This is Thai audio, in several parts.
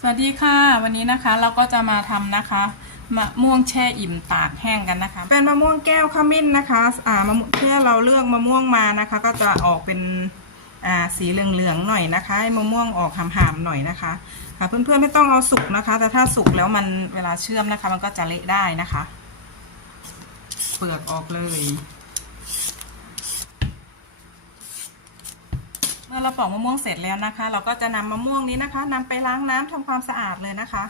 สวัสดีค่ะ วันนี้นะคะเราก็จะมาทำนะคะมะม่วงแช่อิ่มตากแห้งกันนะคะ เป็นมะม่วงแก้วขมิ้นนะคะอ่ามะม่วงที่เราเลือกมะม่วงมานะคะ ก็จะออกเป็นอ่าสีเหลืองๆหน่อยนะคะให้มะม่วงออกหามๆหน่อยนะคะค่ะเพื่อนๆไม่ต้องเอาสุกนะคะ แต่ถ้าสุกแล้วมันเวลาเชื่อมนะคะ มันก็จะเละได้นะคะ เปลือกออกเลย เมื่ อเราปอกมะม่วงเสร็จแล้วนะคะ เราก็จะนำมะม่วงนี้นะคะนำไปล้างน้ำทำความสะอาดเลยนะคะ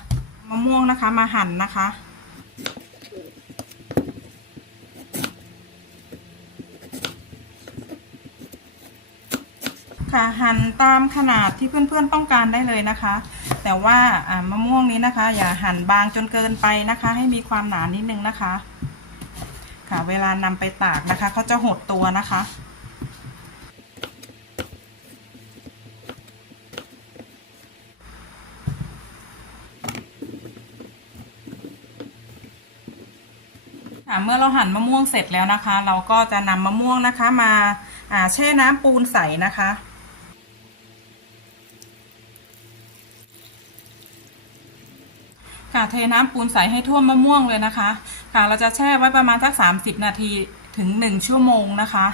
มะม่วงนะคะมาหั่นนะคะ ค่ะหั่นตามขนาดที่เพื่อนๆต้องการได้เลยนะคะ แต่ว่าอ่ามะม่วงนี้นะคะ อย่าหั่นบางจนเกินไปนะคะ ให้มีความหนานิดนึงนะคะ ค่ะเวลานำไปตากนะคะเขาจะหดตัวนะคะ เมื่อเราหั่นมะม่วงเสร็จแล้วนะคะ เราก็จะนำมะม่วงนะคะมาแช่น้ำปูนใสนะคะ ค่ะเทน้ำปูนใสให้ท่วมมะม่วงเลยนะคะ ค่ะเราจะแช่ไว้ประมาณสัก 30 นาทีถึง 1 ชั่วโมงนะคะ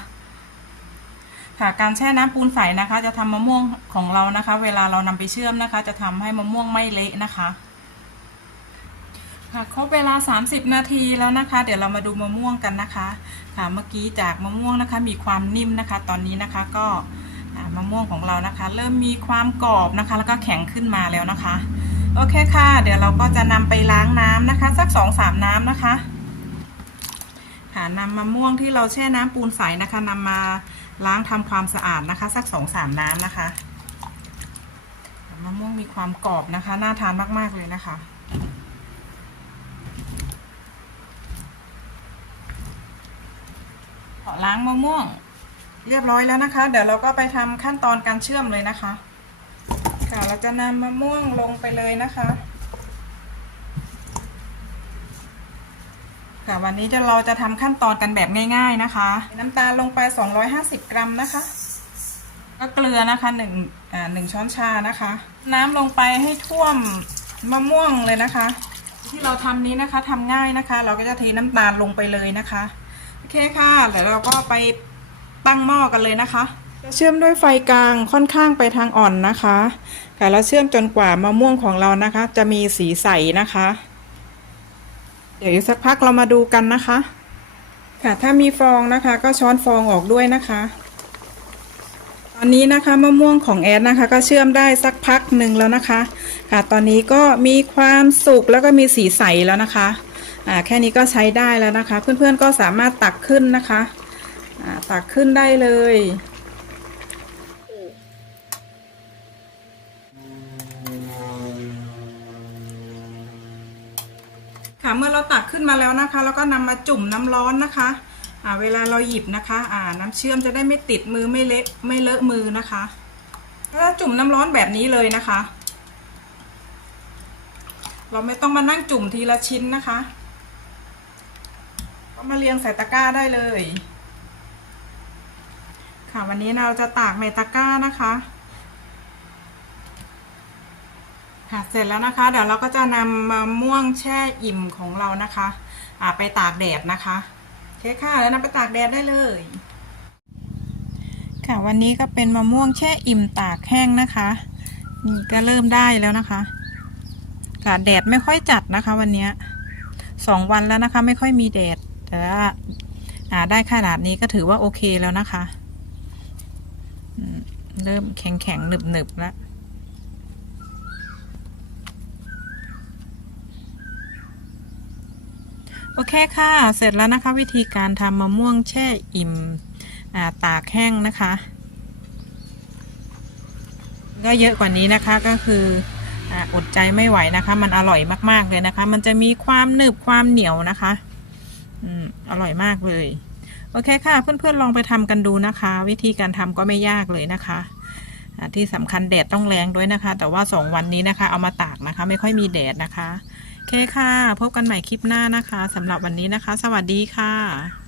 ค่ะการแช่น้ำปูนใสนะคะ จะทำมะม่วงของเรานะคะ เวลาเรานำไปเชื่อมนะคะ จะทำให้มะม่วงไม่เละนะคะ ค่ะครบเวลา 30 นาทีแล้วนะคะ เดี๋ยวเรามาดูมะม่วงกันนะคะค่ะเมื่อกี้จากมะม่วงนะคะมีความนิ่มนะคะ ตอนนี้นะคะก็มะม่วงของเรานะคะ เริ่มมีความกรอบนะคะ แล้วก็แข็งขึ้นมาแล้วนะคะ โอเคค่ะ เดี๋ยวเราก็จะนำไปล้างน้ำนะคะ สักสองสามน้ำนะคะค่ะนำมะม่วงที่เราแช่น้ำปูนใสนะคะนำมาล้างทำความสะอาดนะคะ สักสองสามน้ำนะคะมะม่วงมีความกรอบนะคะ น่าทานมาก ๆ เลยนะคะ ขอ ล้างมะม่วง เรียบร้อยแล้วนะคะ เดี๋ยวเราก็ไปทำขั้นตอนการเชื่อมเลยนะคะ ค่ะเราจะนำมะม่วงลงไปเลยนะคะ ค่ะวันนี้เราจะทำขั้นตอนกันแบบง่าย ๆนะคะ น้ำตาลลงไป 250 กรัมนะคะ ก็เกลือนะคะหนึ่งอ่าหนึ่งช้อนชานะคะ น้ำลงไปให้ท่วมมะม่วงเลยนะคะ ที่เราทำนี้นะคะทำง่ายนะคะ เราก็จะเทน้ำตาลลงไปเลยนะคะ โอเคค่ะเดี๋ยวเราก็ไปตั้งหม้อกันเลยนะคะเชื่อมด้วยไฟกลางค่อนข้างไปทางอ่อนนะคะค่ะแล้วเชื่อมจนกว่ามะม่วงของเรานะคะ จะมีสีใสนะคะ เดี๋ยวสักพักเรามาดูกันนะคะ ค่ะถ้ามีฟองนะคะ ก็ช้อนฟองออกด้วยนะคะ ตอนนี้นะคะมะม่วงของแอดนะคะ ก็เชื่อมได้สักพักหนึ่งแล้วนะคะ ค่ะตอนนี้ก็มีความสุกแล้วก็มีสีใสแล้วนะคะ อ่าแค่นี้ก็ใช้ได้แล้วนะคะ เพื่อนๆก็สามารถตักขึ้นนะคะอ่าตักขึ้นได้เลยค่ะเมื่อเราตักขึ้นมาแล้วนะคะ แล้วก็นำมาจุ่มน้ำร้อนนะคะอ่าเวลาเราหยิบนะคะอ่าน้ำเชื่อมจะได้ไม่ติดมือไม่เละไม่เลอะมือนะคะถ้าจุ่มน้ำร้อนแบบนี้เลยนะคะ เราไม่ต้องมานั่งจุ่มทีละชิ้นนะคะ ก็มาเรียงใส่ตะกร้าได้เลย ค่ะวันนี้เราจะตากเมตะกร้านะคะ ค่ะเสร็จแล้วนะคะ เดี๋ยวเราก็จะนำมะม่วงแช่อิ่มของเรานะคะอ่าไปตากแดดนะคะโอเคค่ะแล้วนำไปตากแดดได้เลย ค่ะวันนี้ก็เป็นมะม่วงแช่อิ่มตากแห้งนะคะนี่ก็เริ่มได้แล้วนะคะค่ะแดดไม่ค่อยจัดนะคะ วันนี้สองวันแล้วนะคะ ไม่ค่อยมีแดด แต่ว่าอ่าได้ขนาดนี้ก็ถือว่าโอเคแล้วนะคะ เริ่มแข็งแข็งหนึบหนึบๆแล้วโอเคค่ะ เสร็จแล้วนะคะ วิธีการทำมะม่วงแช่อิ่มาตากแห้งนะคะ ก็เยอะกว่านี้นะคะก็คือออดใจไม่ไหวนะคะ มันอร่อยมาก ๆ เลยนะคะ มันจะมีความหนึบความเหนียวนะคะ อืมอร่อยมากเลย โอเคค่ะ เพื่อนๆลองไปทำกันดูนะคะ วิธีการทำก็ไม่ยากเลยนะคะที่สำคัญแดดต้องแรงด้วยนะคะ แต่ว่าสองวันนี้นะคะ เอามาตากนะคะ ไม่ค่อยมีแดดนะคะโอเคค่ะ พบกันใหม่คลิปหน้านะคะสำหรับวันนี้นะคะ สวัสดีค่ะ